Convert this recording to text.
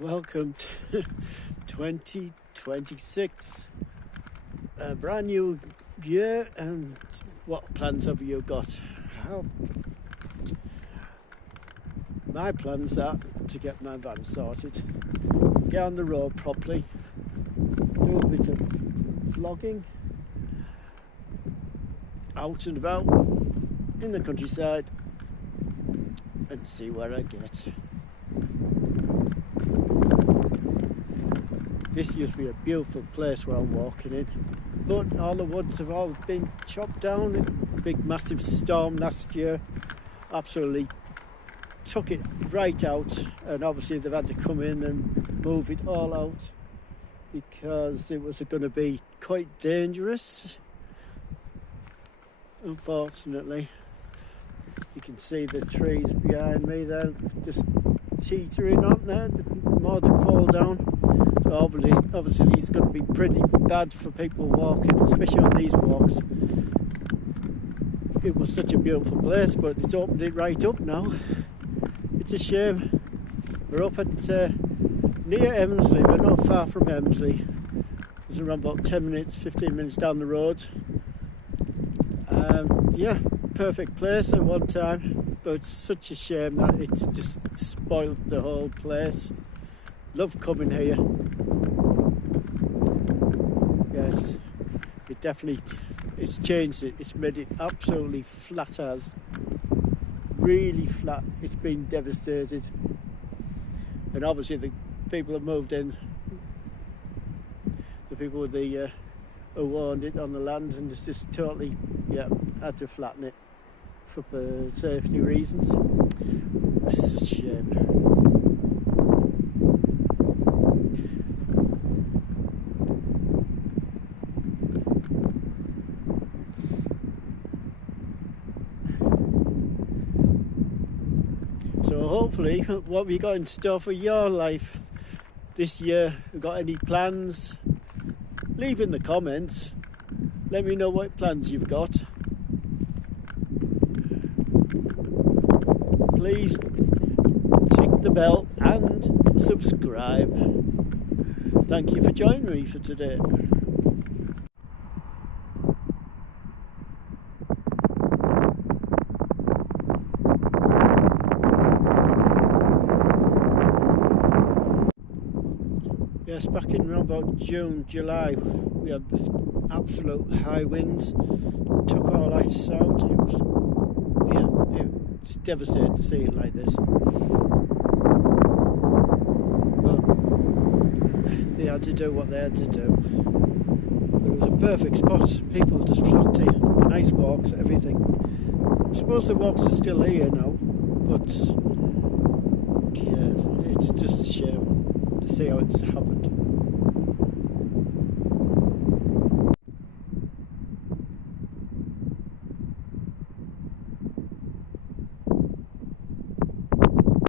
Welcome to 2026, a brand new year. And what plans have you got? My plans are to get my van sorted, get on the road properly, do a bit of vlogging out and about in the countryside and see where I get. This used to be a beautiful place where I'm walking in, but all the woods have all been chopped down. Big massive storm last year absolutely took it right out, and obviously they've had to come in and move it all out because it was going to be quite dangerous. Unfortunately, you can see the trees behind me, they're just teetering on there, more to fall down. So obviously it's going to be pretty bad for people walking, especially on these walks. It was such a beautiful place, but it's opened it right up now. It's a shame. We're up at near Emsley. We're not far from Emsley. It's around about 10 minutes, 15 minutes down the road. Yeah, perfect place at one time, but it's such a shame that it's just spoiled the whole place. Love coming here. Yes, it's changed it. It's made it absolutely flat as, really flat. It's been devastated, and obviously the people that moved in, the people with the who owned it on the land, and it's just totally, had to flatten it for safety reasons. It's such a shame. So hopefully, what have you got in store for your life this year? Have you got any plans? Leave in the comments. Let me know what plans you've got. Please tick the bell and subscribe. Thank you for joining me for today. Yes, back in around about June, July, we had absolute high winds, took all ice out. It was, it's devastating to see it like this. But they had to do what they had to do. But it was a perfect spot. People just flocked here. Nice walks, everything. I suppose the walks are still here now, but yeah, it's just a shame to see how it's happened.